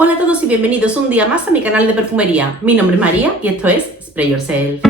Hola a todos y bienvenidos un día más a mi canal de perfumería. Mi nombre es María y esto es Spray Yourself.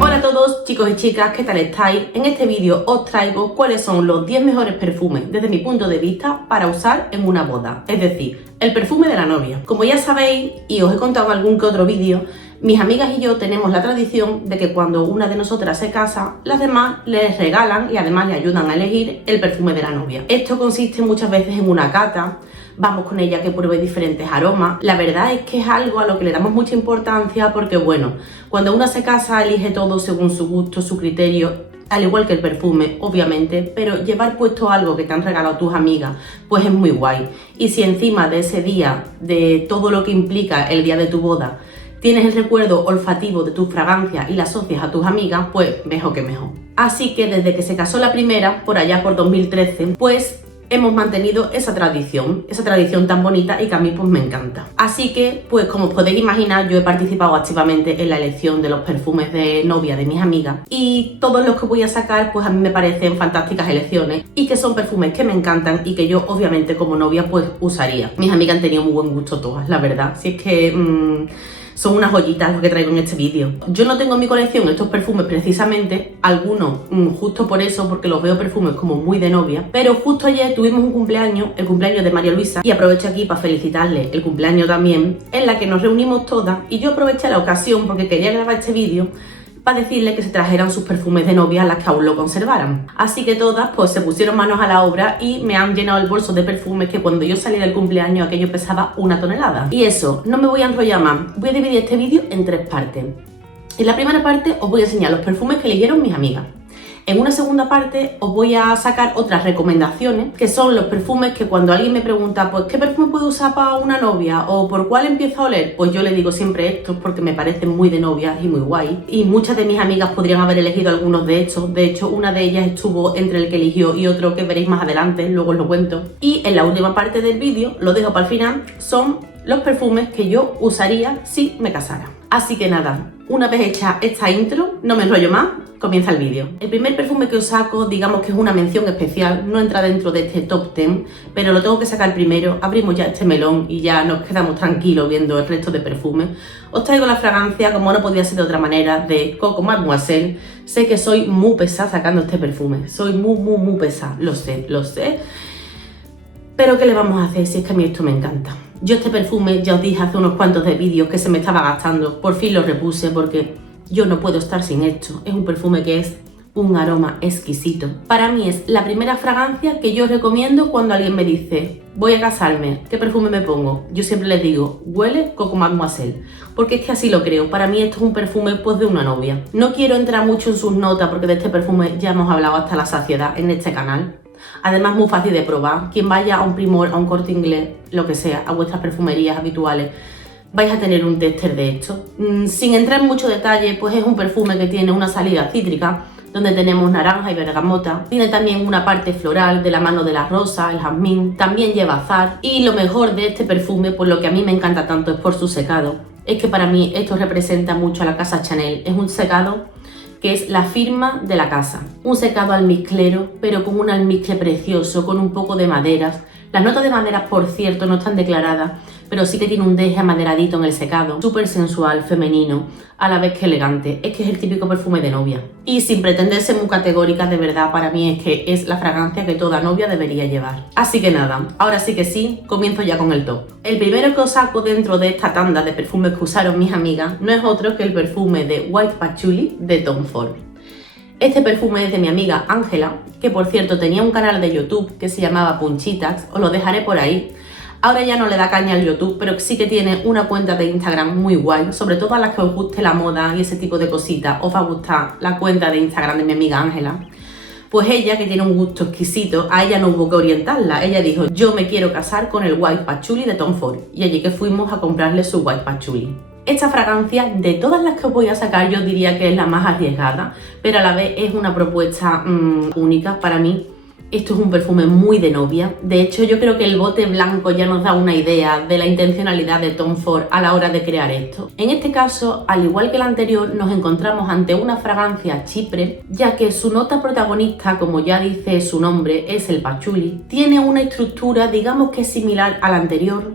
Hola a todos chicos y chicas, ¿qué tal estáis? En este vídeo os traigo cuáles son los 10 mejores perfumes desde mi punto de vista para usar en una boda, es decir, el perfume de la novia. Como ya sabéis y os he contado en algún que otro vídeo, mis amigas y yo tenemos la tradición de que cuando una de nosotras se casa, las demás les regalan y además le ayudan a elegir el perfume de la novia. Esto consiste muchas veces en una cata, vamos con ella a que pruebe diferentes aromas. La verdad es que es algo a lo que le damos mucha importancia porque, bueno, cuando una se casa elige todo según su gusto, su criterio, al igual que el perfume, obviamente, pero llevar puesto algo que te han regalado tus amigas, pues es muy guay. Y si encima de ese día, de todo lo que implica el día de tu boda, tienes el recuerdo olfativo de tus fragancias y la asocias a tus amigas, pues mejor que mejor. Así que desde que se casó la primera, por allá por 2013, pues hemos mantenido esa tradición tan bonita y que a mí pues me encanta. Así que, pues como os podéis imaginar, yo he participado activamente en la elección de los perfumes de novia de mis amigas y todos los que voy a sacar pues a mí me parecen fantásticas elecciones y que son perfumes que me encantan y que yo obviamente como novia pues usaría. Mis amigas han tenido muy buen gusto todas, la verdad. Si es que son unas joyitas lo que traigo en este vídeo. Yo no tengo en mi colección estos perfumes precisamente, algunos justo por eso, porque los veo perfumes como muy de novia, pero justo ayer tuvimos un cumpleaños, el cumpleaños de María Luisa, y aprovecho aquí para felicitarle el cumpleaños también, en la que nos reunimos todas y yo aproveché la ocasión porque quería grabar este vídeo para decirle que se trajeran sus perfumes de novia las que aún lo conservaran. Así que todas pues se pusieron manos a la obra y me han llenado el bolso de perfumes que cuando yo salí del cumpleaños aquello pesaba 1 tonelada. Y eso, no me voy a enrollar más, voy a dividir este vídeo en 3 partes. En la primera parte os voy a enseñar los perfumes que eligieron mis amigas. En una segunda parte os voy a sacar otras recomendaciones, que son los perfumes que cuando alguien me pregunta pues ¿qué perfume puedo usar para una novia? O ¿por cuál empiezo a oler? Pues yo le digo siempre estos porque me parecen muy de novias y muy guay. Y muchas de mis amigas podrían haber elegido algunos de estos. De hecho, una de ellas estuvo entre el que eligió y otro que veréis más adelante, luego os lo cuento. Y en la última parte del vídeo, lo dejo para el final, son los perfumes que yo usaría si me casara. Así que nada, una vez hecha esta intro, no me enrollo más, comienza el vídeo. El primer perfume que os saco, digamos que es una mención especial, no entra dentro de este top 10, pero lo tengo que sacar primero, abrimos ya este melón y ya nos quedamos tranquilos viendo el resto de perfumes. Os traigo la fragancia, como no podía ser de otra manera, de Coco Mademoiselle. Sé que soy muy pesada sacando este perfume, soy muy pesada, lo sé. Pero ¿qué le vamos a hacer si es que a mí esto me encanta? Yo este perfume ya os dije hace unos cuantos de vídeos que se me estaba gastando, por fin lo repuse porque yo no puedo estar sin esto. Es un perfume que es un aroma exquisito. Para mí es la primera fragancia que yo recomiendo cuando alguien me dice voy a casarme, ¿qué perfume me pongo? Yo siempre les digo, huele Coco Mademoiselle, porque es que así lo creo. Para mí esto es un perfume pues de una novia. No quiero entrar mucho en sus notas porque de este perfume ya hemos hablado hasta la saciedad en este canal. Además muy fácil de probar, quien vaya a un Primor, a un Corte Inglés, lo que sea, a vuestras perfumerías habituales, vais a tener un tester de esto. Sin entrar en mucho detalle, pues es un perfume que tiene una salida cítrica, donde tenemos naranja y bergamota. Tiene también una parte floral de la mano de la rosa, el jazmín, también lleva azahar. Y lo mejor de este perfume, por lo que a mí me encanta tanto, es por su secado. Es que para mí esto representa mucho a la casa Chanel. Es un secado que es la firma de la casa. Un secado almizclero, pero con un almizcle precioso, con un poco de maderas. Las notas de maderas, por cierto, no están declaradas, pero sí que tiene un deje amaderadito en el secado. Súper sensual, femenino, a la vez que elegante. Es que es el típico perfume de novia. Y sin pretender ser muy categórica, de verdad, para mí es que es la fragancia que toda novia debería llevar. Así que nada, ahora sí que sí, comienzo ya con el top. El primero que os saco dentro de esta tanda de perfumes que usaron mis amigas no es otro que el perfume de White Patchouli de Tom Ford. Este perfume es de mi amiga Ángela, que por cierto tenía un canal de YouTube que se llamaba Punchitas, os lo dejaré por ahí. Ahora ya no le da caña al YouTube, pero sí que tiene una cuenta de Instagram muy guay, sobre todo a las que os guste la moda y ese tipo de cositas, os va a gustar la cuenta de Instagram de mi amiga Ángela. Pues ella, que tiene un gusto exquisito, a ella no hubo que orientarla. Ella dijo, yo me quiero casar con el White Patchouli de Tom Ford. Y allí que fuimos a comprarle su White Patchouli. Esta fragancia, de todas las que os voy a sacar, yo diría que es la más arriesgada, pero a la vez es una propuesta única para mí. Esto es un perfume muy de novia. De hecho, yo creo que el bote blanco ya nos da una idea de la intencionalidad de Tom Ford a la hora de crear esto. En este caso, al igual que el anterior, nos encontramos ante una fragancia chipre, ya que su nota protagonista, como ya dice su nombre, es el patchouli. Tiene una estructura, digamos que similar a la anterior.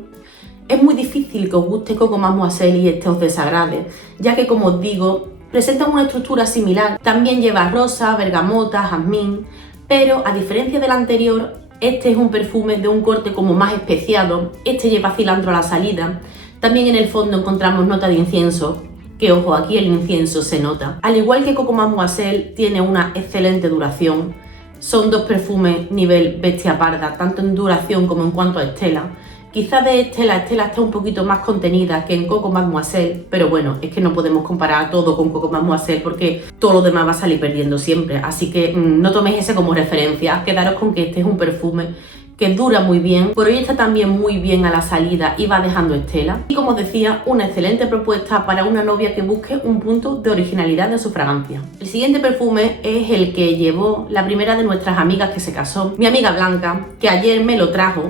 Es muy difícil que os guste Coco Mademoiselle y este os desagrade, ya que, como os digo, presenta una estructura similar. También lleva rosa, bergamota, jazmín, pero a diferencia del anterior, este es un perfume de un corte como más especiado. Este lleva cilantro a la salida. También en el fondo encontramos nota de incienso, que ojo, aquí el incienso se nota. Al igual que Coco Mademoiselle, tiene una excelente duración. Son dos perfumes nivel bestia parda, tanto en duración como en cuanto a estela. Quizás de la estela está un poquito más contenida que en Coco Mademoiselle, pero bueno, es que no podemos comparar todo con Coco Mademoiselle porque todo lo demás va a salir perdiendo siempre. Así que no toméis ese como referencia, quedaros con que este es un perfume que dura muy bien, por hoy está también muy bien a la salida y va dejando estela. Y como os decía, una excelente propuesta para una novia que busque un punto de originalidad de su fragancia. El siguiente perfume es el que llevó la primera de nuestras amigas que se casó, mi amiga Blanca, que ayer me lo trajo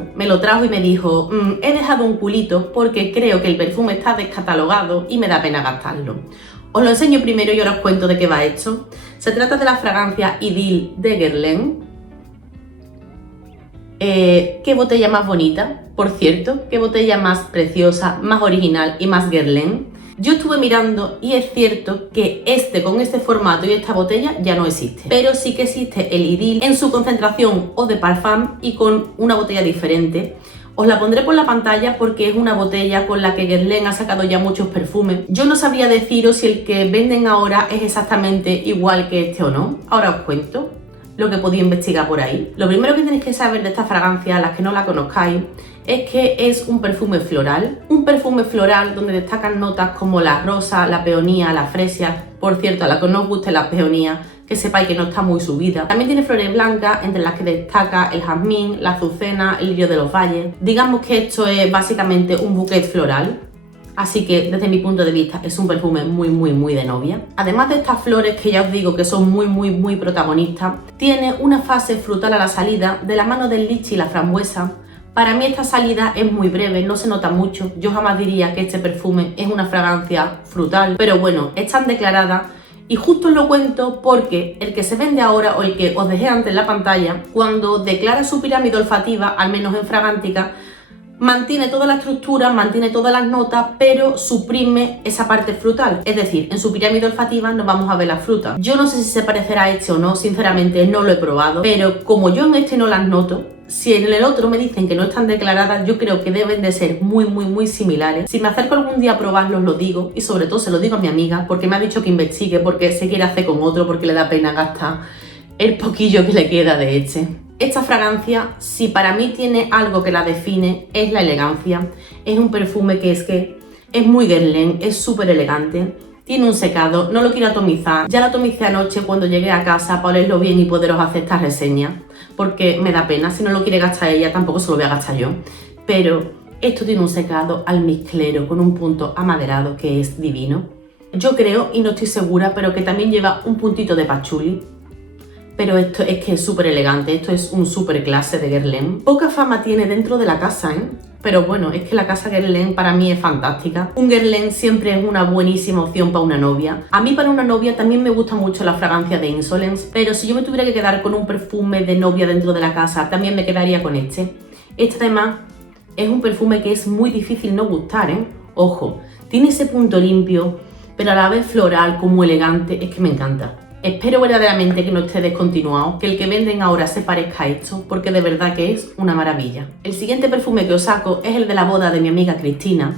y me dijo, he dejado un culito porque creo que el perfume está descatalogado y me da pena gastarlo. Os lo enseño primero y ahora os cuento de qué va esto. Se trata de la fragancia Idylle de Guerlain. Qué botella más bonita, por cierto, qué botella más preciosa, más original y más Guerlain. Yo estuve mirando y es cierto que con este formato y esta botella ya no existe, pero sí que existe el Idylle en su concentración eau de parfum y con una botella diferente. Os la pondré por la pantalla porque es una botella con la que Guerlain ha sacado ya muchos perfumes. Yo no sabría deciros si el que venden ahora es exactamente igual que este o no. Ahora os cuento lo que podía investigar por ahí. Lo primero que tenéis que saber de esta fragancia, las que no la conozcáis, es que es un perfume floral donde destacan notas como la rosa, la peonía, la fresia. Por cierto, a la que no os guste la peonía, que sepáis que no está muy subida. También tiene flores blancas, entre las que destaca el jazmín, la azucena, el lirio de los valles. Digamos que esto es básicamente un bouquet floral. Así que desde mi punto de vista es un perfume muy de novia. Además de estas flores que ya os digo que son muy protagonistas, tiene una fase frutal a la salida de la mano del lichi y la frambuesa. Para mí esta salida es muy breve, no se nota mucho. Yo jamás diría que este perfume es una fragancia frutal, pero bueno, es tan declarada. Y justo os lo cuento porque el que se vende ahora o el que os dejé antes en la pantalla, cuando declara su pirámide olfativa, al menos en Fragántica, mantiene toda la estructura, mantiene todas las notas, pero suprime esa parte frutal. Es decir, en su pirámide olfativa no vamos a ver las frutas. Yo no sé si se parecerá a este o no, sinceramente no lo he probado, pero como yo en este no las noto, si en el otro me dicen que no están declaradas, yo creo que deben de ser muy similares. Si me acerco algún día a probarlos, lo digo, y sobre todo se lo digo a mi amiga, porque me ha dicho que investigue, porque se quiere hacer con otro, porque le da pena gastar el poquillo que le queda de este. Esta fragancia, si para mí tiene algo que la define, es la elegancia. Es un perfume que es muy Guerlain, es súper elegante. Tiene un secado, no lo quiero atomizar. Ya lo atomicé anoche cuando llegué a casa para olerlo bien y poderos hacer esta reseña, porque me da pena. Si no lo quiere gastar ella, tampoco se lo voy a gastar yo. Pero esto tiene un secado almizclero con un punto amaderado que es divino. Yo creo, y no estoy segura, pero que también lleva un puntito de patchouli. Pero esto es que es súper elegante, esto es un súper clase de Guerlain. Poca fama tiene dentro de la casa, pero bueno, es que la casa Guerlain para mí es fantástica. Un Guerlain siempre es una buenísima opción para una novia. A mí para una novia también me gusta mucho la fragancia de Insolence, pero si yo me tuviera que quedar con un perfume de novia dentro de la casa, también me quedaría con este. Este además es un perfume que es muy difícil no gustar, Ojo, tiene ese punto limpio, pero a la vez floral, como elegante, es que me encanta. Espero verdaderamente que no esté descontinuado, que el que venden ahora se parezca a esto, porque de verdad que es una maravilla. El siguiente perfume que os saco es el de la boda de mi amiga Cristina.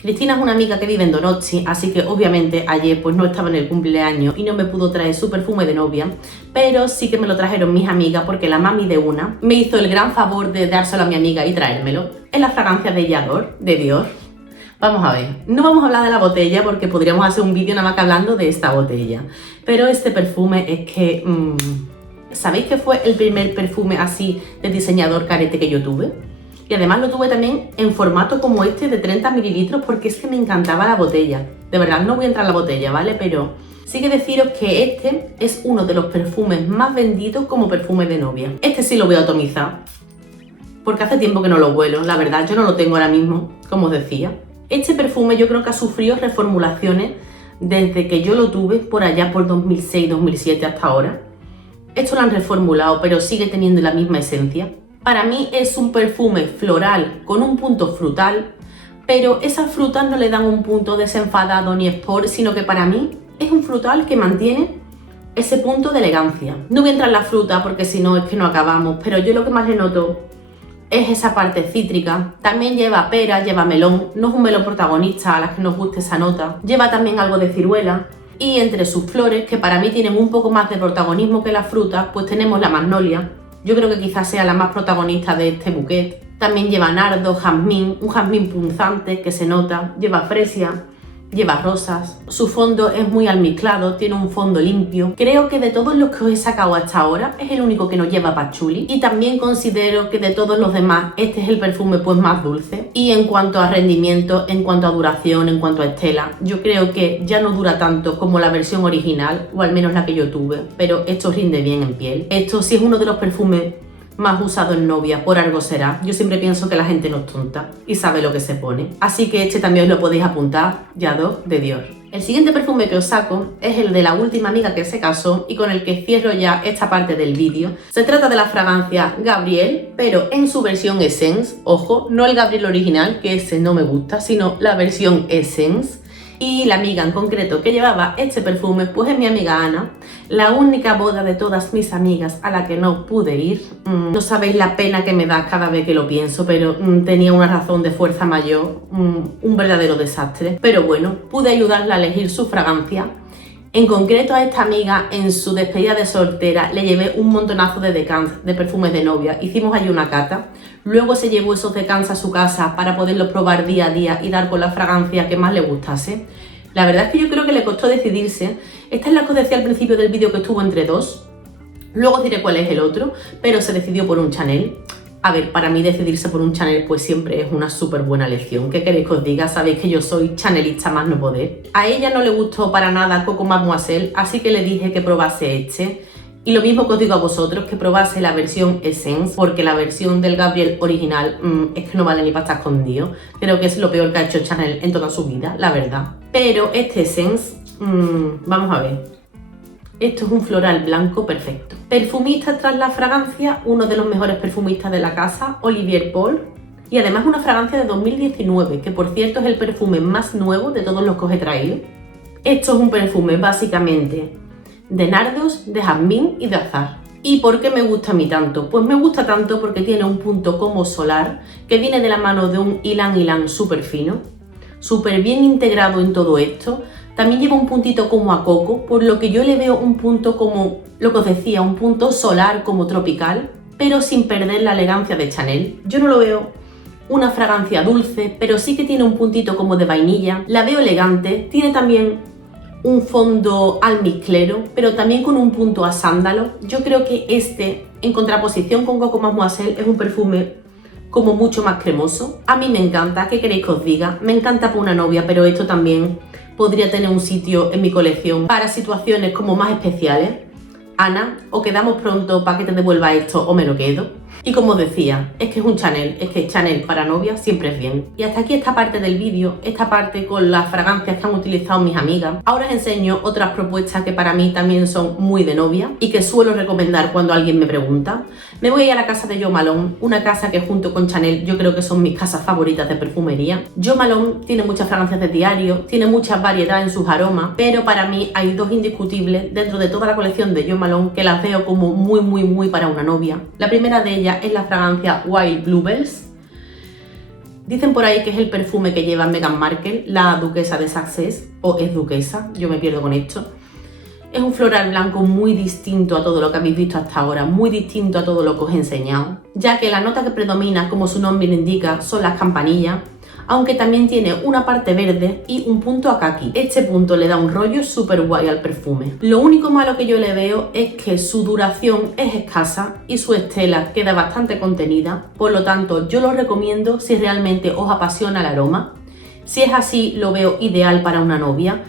Cristina es una amiga que vive en Donosti, así que obviamente ayer pues no estaba en el cumpleaños y no me pudo traer su perfume de novia, pero sí que me lo trajeron mis amigas porque la mami de una me hizo el gran favor de dárselo a mi amiga y traérmelo. Es la fragancia de J'adore, de Dior. Vamos a ver, no vamos a hablar de la botella porque podríamos hacer un vídeo nada más que hablando de esta botella. Pero este perfume es que... ¿sabéis que fue el primer perfume así de diseñador carete que yo tuve? Y además lo tuve también en formato como este de 30 mililitros porque es que me encantaba la botella. De verdad, no voy a entrar en la botella, ¿vale? Pero Sí que deciros que este es uno de los perfumes más vendidos como perfume de novia. Este sí lo voy a atomizar, porque hace tiempo que no lo huelo, la verdad, yo no lo tengo ahora mismo, como os decía. Este perfume yo creo que ha sufrido reformulaciones desde que yo lo tuve por allá por 2006-2007 hasta ahora. Esto lo han reformulado, pero sigue teniendo la misma esencia. Para mí es un perfume floral con un punto frutal, pero esas frutas no le dan un punto desenfadado ni sport, sino que para mí es un frutal que mantiene ese punto de elegancia. No voy a entrar en la fruta porque si no es que no acabamos, pero yo lo que más le noto es esa parte cítrica. También lleva pera, lleva melón, no es un melón protagonista a las que nos guste esa nota. Lleva también algo de ciruela y entre sus flores, que para mí tienen un poco más de protagonismo que las frutas, pues tenemos la magnolia. Yo creo que quizás sea la más protagonista de este bouquet. También lleva nardo, jazmín, un jazmín punzante que se nota, lleva fresia, lleva rosas, su fondo es muy almizclado, tiene un fondo limpio. Creo que de todos los que os he sacado hasta ahora es el único que no lleva patchouli y también considero que de todos los demás este es el perfume pues más dulce. Y en cuanto a rendimiento, en cuanto a duración, en cuanto a estela, yo creo que ya no dura tanto como la versión original, o al menos la que yo tuve, pero esto rinde bien en piel. Esto sí es uno de los perfumes más usado en novia, por algo será. Yo siempre pienso que la gente no es tonta y sabe lo que se pone. Así que este también os lo podéis apuntar, Jadot de Dior. El siguiente perfume que os saco es el de la última amiga que se casó y con el que cierro ya esta parte del vídeo. Se trata de la fragancia Gabrielle, pero en su versión Essence. Ojo, no el Gabrielle original, que ese no me gusta, sino la versión Essence. Y la amiga en concreto que llevaba este perfume pues es mi amiga Ana, la única boda de todas mis amigas a la que no pude ir. No sabéis la pena que me da cada vez que lo pienso, pero tenía una razón de fuerza mayor, un verdadero desastre. Pero bueno, pude ayudarla a elegir su fragancia. En concreto a esta amiga en su despedida de soltera le llevé un montonazo de decants de perfumes de novia, hicimos allí una cata. Luego se llevó esos decants a su casa para poderlos probar día a día y dar con la fragancia que más le gustase. La verdad es que yo creo que le costó decidirse. Esta es la que os decía al principio del vídeo que estuvo entre dos. Luego os diré cuál es el otro, pero se decidió por un Chanel. A ver, para mí decidirse por un Chanel pues siempre es una súper buena elección. ¿Qué queréis que os diga? Sabéis que yo soy chanelista más no poder. A ella no le gustó para nada Coco Mademoiselle, así que le dije que probase este. Y lo mismo que os digo a vosotros, que probase la versión Essence, porque la versión del Gabrielle original es que no vale ni para estar escondido. Creo que es lo peor que ha hecho Chanel en toda su vida, la verdad. Pero este Essence, vamos a ver. Esto es un floral blanco perfecto. Perfumista tras la fragancia, uno de los mejores perfumistas de la casa, Olivier Paul. Y además una fragancia de 2019, que por cierto es el perfume más nuevo de todos los que os he traído. Esto es un perfume básicamente de nardos, de jazmín y de azahar. ¿Y por qué me gusta a mí tanto? Pues me gusta tanto porque tiene un punto como solar que viene de la mano de un ylang ylang súper fino, súper bien integrado en todo esto. También lleva un puntito como a coco, por lo que yo le veo un punto como, lo que os decía, un punto solar como tropical, pero sin perder la elegancia de Chanel. Yo no lo veo una fragancia dulce, pero sí que tiene un puntito como de vainilla. La veo elegante, tiene también un fondo almizclero, pero también con un punto a sándalo. Yo creo que este, en contraposición con Coco Mademoiselle, es un perfume como mucho más cremoso. A mí me encanta, ¿qué queréis que os diga? Me encanta para una novia, pero esto también podría tener un sitio en mi colección para situaciones como más especiales. Ana, o quedamos pronto para que te devuelva esto o me lo quedo. Y como os decía, es que es un Chanel, es que Chanel para novia siempre es bien. Y hasta aquí esta parte del vídeo, esta parte con las fragancias que han utilizado mis amigas. Ahora os enseño otras propuestas que para mí también son muy de novia y que suelo recomendar cuando alguien me pregunta. Me voy a ir a la casa de Jo Malone, una casa que junto con Chanel yo creo que son mis casas favoritas de perfumería. Jo Malone tiene muchas fragancias de diario, tiene mucha variedad en sus aromas, pero para mí hay dos indiscutibles dentro de toda la colección de Jo Malone que las veo como muy para una novia. La primera de ellas es la fragancia Wild Bluebells. Dicen por ahí que es el perfume que lleva Meghan Markle, la duquesa de Sussex, o es duquesa, yo me pierdo con esto. Es un floral blanco muy distinto a todo lo que habéis visto hasta ahora, muy distinto a todo lo que os he enseñado, ya que la nota que predomina, como su nombre lo indica, son las campanillas, aunque también tiene una parte verde y un punto a kaki. Este punto le da un rollo súper guay al perfume. Lo único malo que yo le veo es que su duración es escasa y su estela queda bastante contenida, por lo tanto yo lo recomiendo si realmente os apasiona el aroma. Si es así, lo veo ideal para una novia.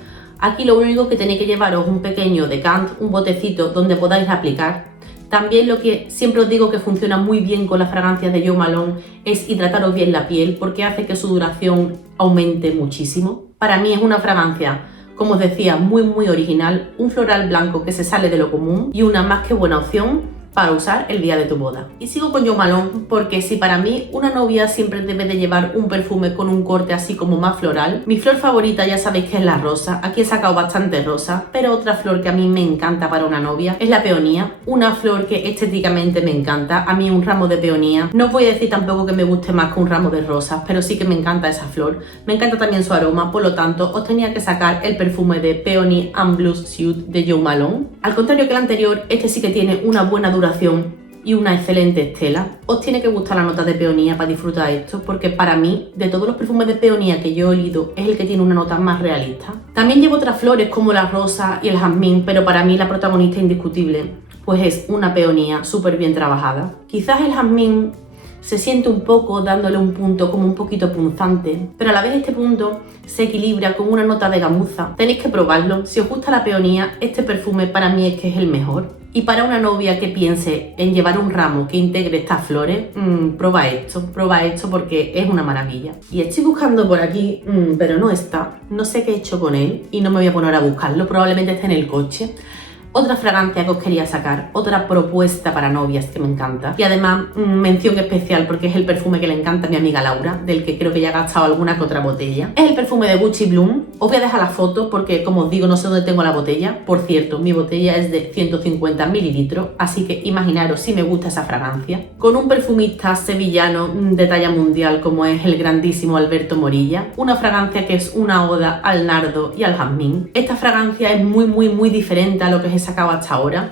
Aquí lo único que tenéis que llevaros un pequeño decant, un botecito donde podáis aplicar. También lo que siempre os digo que funciona muy bien con las fragancias de Jo Malone es hidrataros bien la piel porque hace que su duración aumente muchísimo. Para mí es una fragancia, como os decía, muy original, un floral blanco que se sale de lo común y una más que buena opción para usar el día de tu boda. Y sigo con Jo Malone porque si para mí una novia siempre debe de llevar un perfume con un corte así como más floral, mi flor favorita ya sabéis que es la rosa. Aquí he sacado bastante rosa, pero otra flor que a mí me encanta para una novia es la peonía, una flor que estéticamente me encanta. A mí un ramo de peonía, no os voy a decir tampoco que me guste más que un ramo de rosas, pero sí que me encanta esa flor. Me encanta también su aroma, por lo tanto os tenía que sacar el perfume de Peony and Blues Suite de Jo Malone. Al contrario que el anterior, este sí que tiene una buena duración y una excelente estela. Os tiene que gustar la nota de peonía para disfrutar esto, porque para mí, de todos los perfumes de peonía que yo he olido, es el que tiene una nota más realista. También llevo otras flores como la rosa y el jazmín, pero para mí la protagonista indiscutible pues es una peonía súper bien trabajada. Quizás el jazmín se siente un poco dándole un punto como un poquito punzante, pero a la vez este punto se equilibra con una nota de gamuza. Tenéis que probarlo. Si os gusta la peonía, este perfume para mí es que es el mejor. Y para una novia que piense en llevar un ramo que integre estas flores, prueba esto porque es una maravilla. Y estoy buscando por aquí, pero no está. No sé qué he hecho con él y no me voy a poner a buscarlo, probablemente esté en el coche. Otra fragancia que os quería sacar, otra propuesta para novias que me encanta. Y además, mención especial porque es el perfume que le encanta a mi amiga Laura, del que creo que ya ha gastado alguna que otra botella. Es el perfume de Gucci Bloom. Os voy a dejar la foto porque, como os digo, no sé dónde tengo la botella. Por cierto, mi botella es de 150 mililitros, así que imaginaros si me gusta esa fragancia. Con un perfumista sevillano de talla mundial como es el grandísimo Alberto Morilla. Una fragancia que es una oda al nardo y al jazmín. Esta fragancia es muy diferente a lo que he sacado hasta ahora.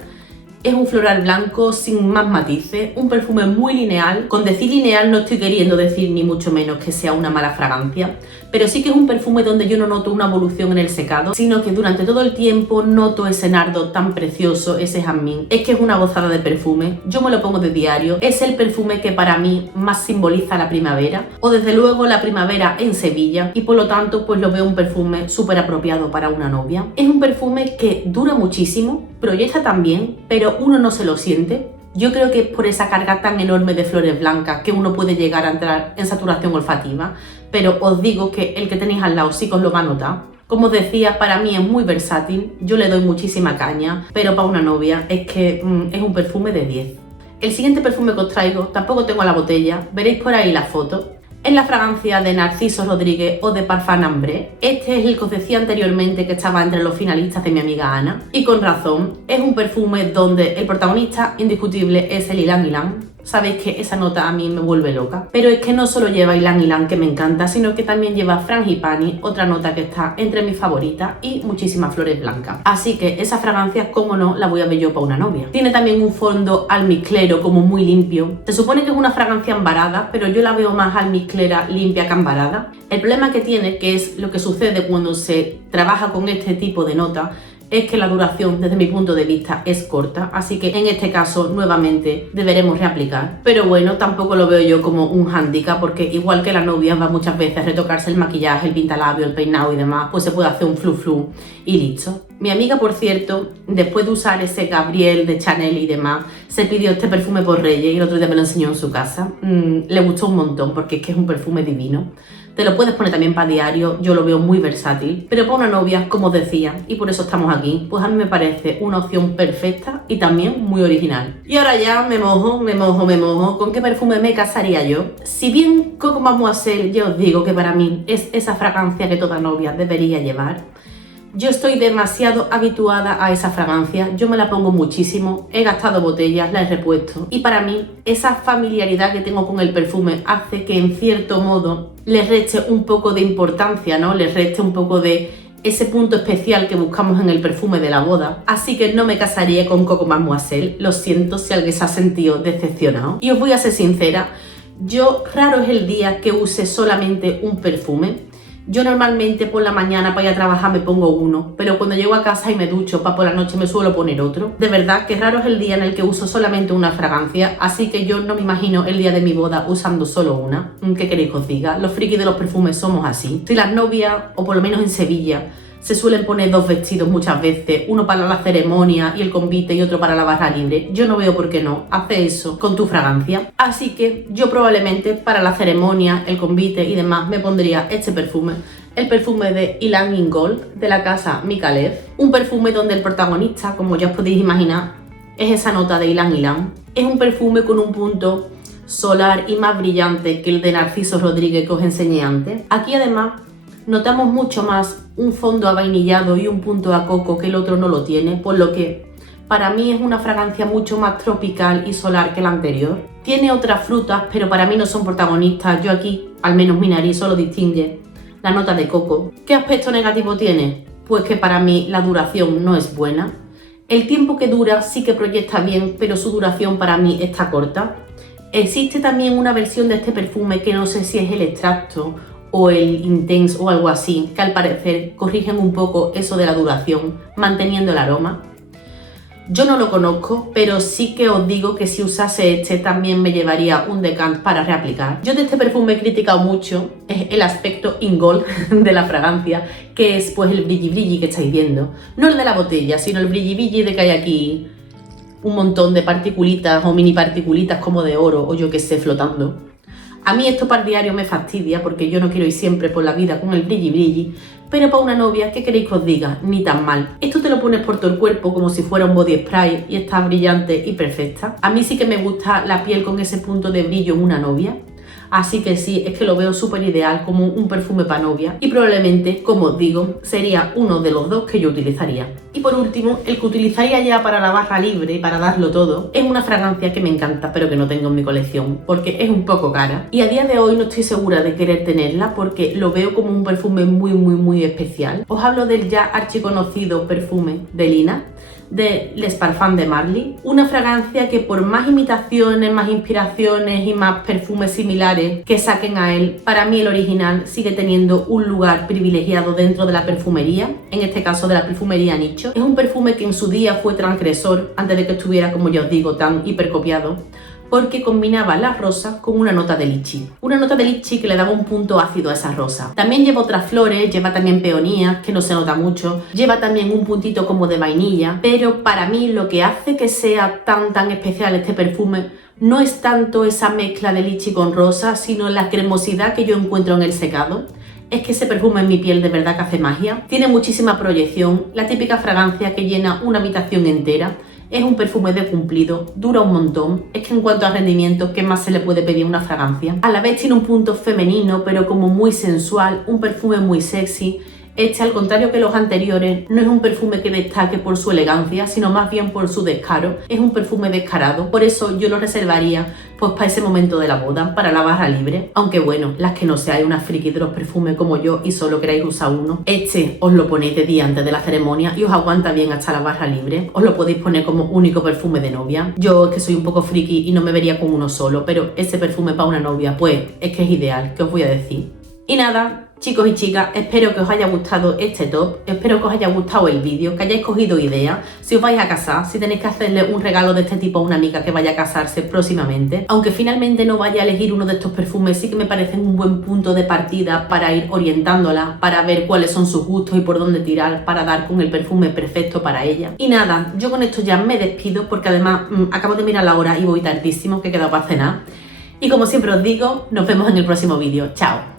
Es un floral blanco sin más matices, un perfume muy lineal. Con decir lineal no estoy queriendo decir ni mucho menos que sea una mala fragancia, pero sí que es un perfume donde yo no noto una evolución en el secado, sino que durante todo el tiempo noto ese nardo tan precioso, ese jazmín. Es que es una gozada de perfume, yo me lo pongo de diario, es el perfume que para mí más simboliza la primavera, o desde luego la primavera en Sevilla, y por lo tanto pues lo veo un perfume súper apropiado para una novia. Es un perfume que dura muchísimo, proyecta también, pero uno no se lo siente. Yo creo que es por esa carga tan enorme de flores blancas que uno puede llegar a entrar en saturación olfativa, pero os digo que el que tenéis al lado sí que os lo va a notar. Como os decía, para mí es muy versátil, yo le doy muchísima caña, pero para una novia es que es un perfume de 10. El siguiente perfume que os traigo, tampoco tengo la botella, veréis por ahí la foto. Es la fragancia de Narciso Rodríguez o de Parfum Ambré. Este es el que os decía anteriormente que estaba entre los finalistas de mi amiga Ana. Y con razón, es un perfume donde el protagonista indiscutible es el ylang ylang. Sabéis que esa nota a mí me vuelve loca. Pero es que no solo lleva ylang ylang, que me encanta, sino que también lleva frangipani, otra nota que está entre mis favoritas, y muchísimas flores blancas. Así que esa fragancia, como no, la voy a ver yo para una novia. Tiene también un fondo almizclero como muy limpio. Se supone que es una fragancia ambarada, pero yo la veo más almizclera limpia que ambarada. El problema que tiene, que es lo que sucede cuando se trabaja con este tipo de nota, es que la duración desde mi punto de vista es corta, así que en este caso nuevamente deberemos reaplicar. Pero bueno, tampoco lo veo yo como un hándicap, porque igual que la novia va muchas veces a retocarse el maquillaje, el pintalabio, el peinado y demás, pues se puede hacer un flu y listo. Mi amiga, por cierto, después de usar ese Gabriel de Chanel y demás, se pidió este perfume por Reyes y el otro día me lo enseñó en su casa. Le gustó un montón porque es que es un perfume divino. Te lo puedes poner también para diario, yo lo veo muy versátil, pero para una novia, como os decía, y por eso estamos aquí, pues a mí me parece una opción perfecta y también muy original. Y ahora ya me mojo, ¿con qué perfume me casaría yo? Si bien Coco Mademoiselle, ya os digo que para mí es esa fragancia que toda novia debería llevar, yo estoy demasiado habituada a esa fragancia, yo me la pongo muchísimo, he gastado botellas, la he repuesto, y para mí esa familiaridad que tengo con el perfume hace que en cierto modo le reste un poco de importancia, ¿no? Le reste un poco de ese punto especial que buscamos en el perfume de la boda. Así que no me casaría con Coco Mademoiselle, lo siento si alguien se ha sentido decepcionado. Y os voy a ser sincera, yo raro es el día que use solamente un perfume. Yo normalmente por la mañana para ir a trabajar me pongo uno, pero cuando llego a casa y me ducho para por la noche me suelo poner otro. De verdad que raro es el día en el que uso solamente una fragancia, así que yo no me imagino el día de mi boda usando solo una. ¿Qué queréis que os diga? Los frikis de los perfumes somos así. Si las novias, o por lo menos en Sevilla, se suelen poner 2 vestidos muchas veces, uno para la ceremonia y el convite y otro para la barra libre. Yo no veo por qué no hace eso con tu fragancia. Así que yo probablemente para la ceremonia, el convite y demás me pondría este perfume. El perfume de Ylang in Gold de la casa Micallef. Un perfume donde el protagonista, como ya os podéis imaginar, es esa nota de Ylang Ylang. Es un perfume con un punto solar y más brillante que el de Narciso Rodríguez que os enseñé antes. Aquí además notamos mucho más un fondo avainillado y un punto a coco que el otro no lo tiene, por lo que para mí es una fragancia mucho más tropical y solar que la anterior. Tiene otras frutas, pero para mí no son protagonistas. Yo aquí, al menos mi nariz, solo distingue la nota de coco. ¿Qué aspecto negativo tiene? Pues que para mí la duración no es buena. El tiempo que dura sí que proyecta bien, pero su duración para mí está corta. Existe también una versión de este perfume que no sé si es el extracto o el intense o algo así, que al parecer corrigen un poco eso de la duración, manteniendo el aroma. Yo no lo conozco, pero sí que os digo que si usase este también me llevaría un decant para reaplicar. Yo de este perfume he criticado mucho el aspecto in gold de la fragancia, que es pues el brilli brilli que estáis viendo. No el de la botella, sino el brilli brilli de que hay aquí un montón de particulitas o mini particulitas como de oro o yo que sé flotando. A mí esto para el diario me fastidia porque yo no quiero ir siempre por la vida con el brilli brilli, pero para una novia, ¿qué queréis que os diga? Ni tan mal. Esto te lo pones por todo el cuerpo como si fuera un body spray y está brillante y perfecta. A mí sí que me gusta la piel con ese punto de brillo en una novia. Así que sí, es que lo veo súper ideal como un perfume para novia y probablemente, como os digo, sería uno de los dos que yo utilizaría. Y por último, el que utilizaría ya para la barra libre, para darlo todo, es una fragancia que me encanta pero que no tengo en mi colección porque es un poco cara y a día de hoy no estoy segura de querer tenerla porque lo veo como un perfume muy especial. Os hablo del ya archiconocido perfume de Lina, de Les Parfums de Marly, una fragancia que por más imitaciones, más inspiraciones y más perfumes similares que saquen a él, para mí el original sigue teniendo un lugar privilegiado dentro de la perfumería, en este caso de la perfumería nicho. Es un perfume que en su día fue transgresor, antes de que estuviera, como ya os digo, tan hipercopiado, porque combinaba las rosas con una nota de lichi. Una nota de lichi que le daba un punto ácido a esa rosa. También lleva otras flores, lleva también peonías, que no se nota mucho. Lleva también un puntito como de vainilla. Pero para mí lo que hace que sea tan especial este perfume no es tanto esa mezcla de lichi con rosa, sino la cremosidad que yo encuentro en el secado. Es que ese perfume en mi piel de verdad que hace magia. Tiene muchísima proyección, la típica fragancia que llena una habitación entera. Es un perfume de cumplido, dura un montón, es que en cuanto a rendimiento, ¿qué más se le puede pedir a una fragancia? A la vez tiene un punto femenino, pero como muy sensual, un perfume muy sexy. Este, al contrario que los anteriores, no es un perfume que destaque por su elegancia, sino más bien por su descaro. Es un perfume descarado, por eso yo lo reservaría pues para ese momento de la boda, para la barra libre. Aunque bueno, las que no seáis una friki de los perfumes como yo y solo queráis usar uno, este os lo ponéis de día antes de la ceremonia y os aguanta bien hasta la barra libre. Os lo podéis poner como único perfume de novia. Yo es que soy un poco friki y no me vería con uno solo, pero ese perfume para una novia, pues es que es ideal, ¿qué os voy a decir? Y nada, chicos y chicas, espero que os haya gustado este top, espero que os haya gustado el vídeo, que hayáis cogido ideas, si os vais a casar, si tenéis que hacerle un regalo de este tipo a una amiga que vaya a casarse próximamente. Aunque finalmente no vaya a elegir uno de estos perfumes, sí que me parecen un buen punto de partida para ir orientándola, para ver cuáles son sus gustos y por dónde tirar para dar con el perfume perfecto para ella. Y nada, yo con esto ya me despido porque además acabo de mirar la hora y voy tardísimo, que he quedado para cenar. Y como siempre os digo, nos vemos en el próximo vídeo. ¡Chao!